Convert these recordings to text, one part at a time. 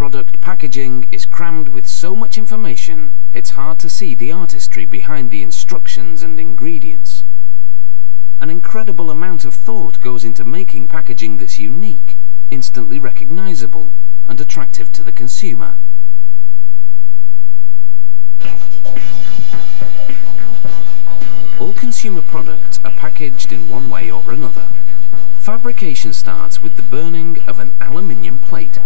product packaging is crammed with so much information, it's hard to see the artistry behind the instructions and ingredients. An incredible amount of thought goes into making packaging that's unique, instantly recognizable, and attractive to the consumer. All consumer products are packaged in one way or another. Fabrication starts with the burning of an aluminium plate.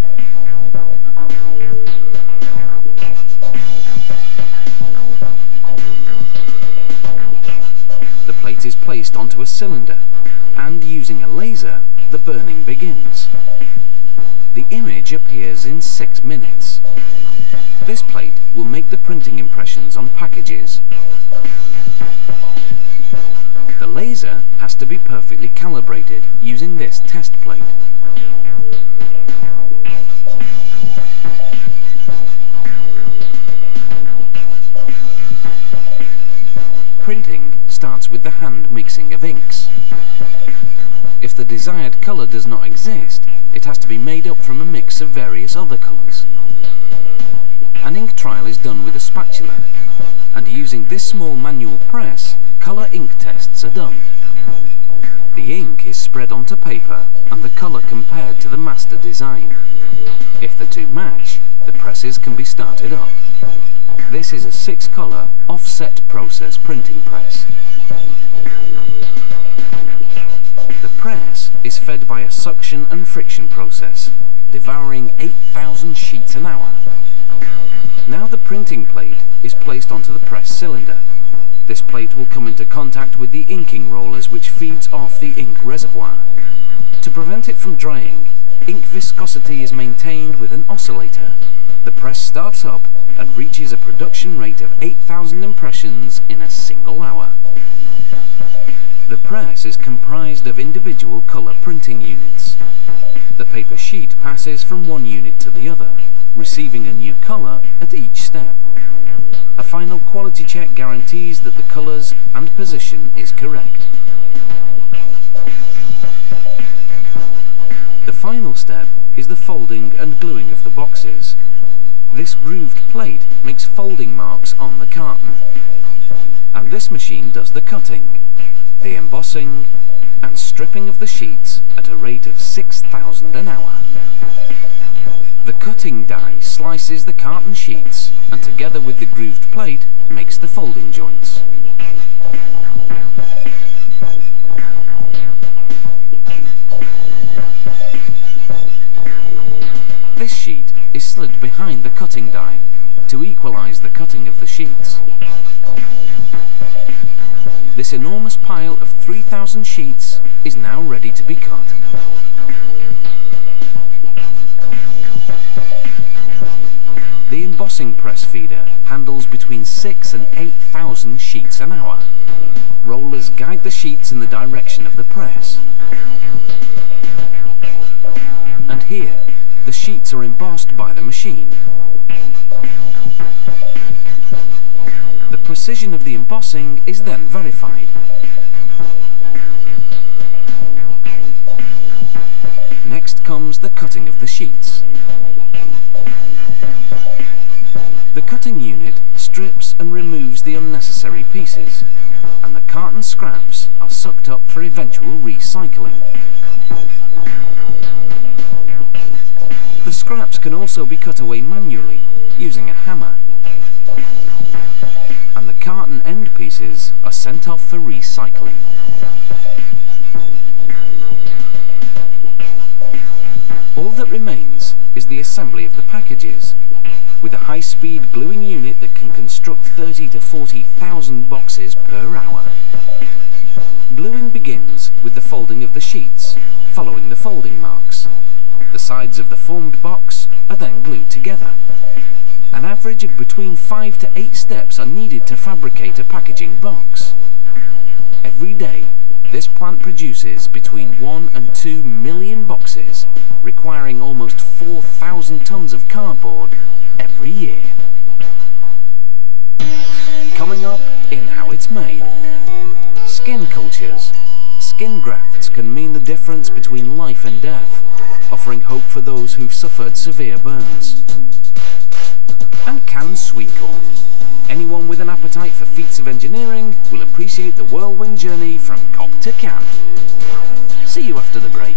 The plate is placed onto a cylinder, and using a laser, the burning begins. The image appears in 6 minutes. This plate will make the printing impressions on packages. The laser has to be perfectly calibrated using this test plate. Printing starts with the hand mixing of inks. If the desired colour does not exist, it has to be made up from a mix of various other colours. An ink trial is done with a spatula, and using this small manual press, colour ink tests are done. The ink is spread onto paper and the colour compared to the master design. If the two match, the presses can be started up. This is a 6-colour offset process printing press. The press is fed by a suction and friction process, devouring 8,000 sheets an hour. Now the printing plate is placed onto the press cylinder. This plate will come into contact with the inking rollers, which feeds off the ink reservoir. To prevent it from drying, ink viscosity is maintained with an oscillator. The press starts up and reaches a production rate of 8,000 impressions in a single hour. The press is comprised of individual colour printing units. The paper sheet passes from one unit to the other, receiving a new colour at each step. A final quality check guarantees that the colours and position is correct. The final step is the folding and gluing of the boxes. This grooved plate makes folding marks on the carton. And this machine does the cutting, the embossing and stripping of the sheets at a rate of 6,000 an hour. The cutting die slices the carton sheets and together with the grooved plate makes the folding joints. This sheet is slid behind the cutting die to equalize the cutting of the sheets. This enormous pile of 3,000 sheets is now ready to be cut. The embossing press feeder handles between 6,000 and 8,000 sheets an hour. Rollers guide the sheets in the direction of the press. And here, the sheets are embossed by the machine. The precision of the embossing is then verified. Next comes the cutting of the sheets. The cutting unit strips and removes the unnecessary pieces, and the carton scraps are sucked up for eventual recycling. The scraps can also be cut away manually using a hammer, and the carton end pieces are sent off for recycling. All that remains is the assembly of the packages, with a high-speed gluing unit that can construct 30,000 to 40,000 boxes per hour. Gluing begins with the folding of the sheets, following the folding marks. The sides of the formed box are then glued together. An average of between 5 to 8 steps are needed to fabricate a packaging box. Every day, this plant produces between 1 and 2 million boxes, requiring almost 4,000 tons of cardboard every year. Coming up in How It's Made. Skin cultures. Skin grafts can mean the difference between life and death. offering hope for those who've suffered severe burns. And canned sweet corn. Anyone with an appetite for feats of engineering will appreciate the whirlwind journey from cob to can. See you after the break.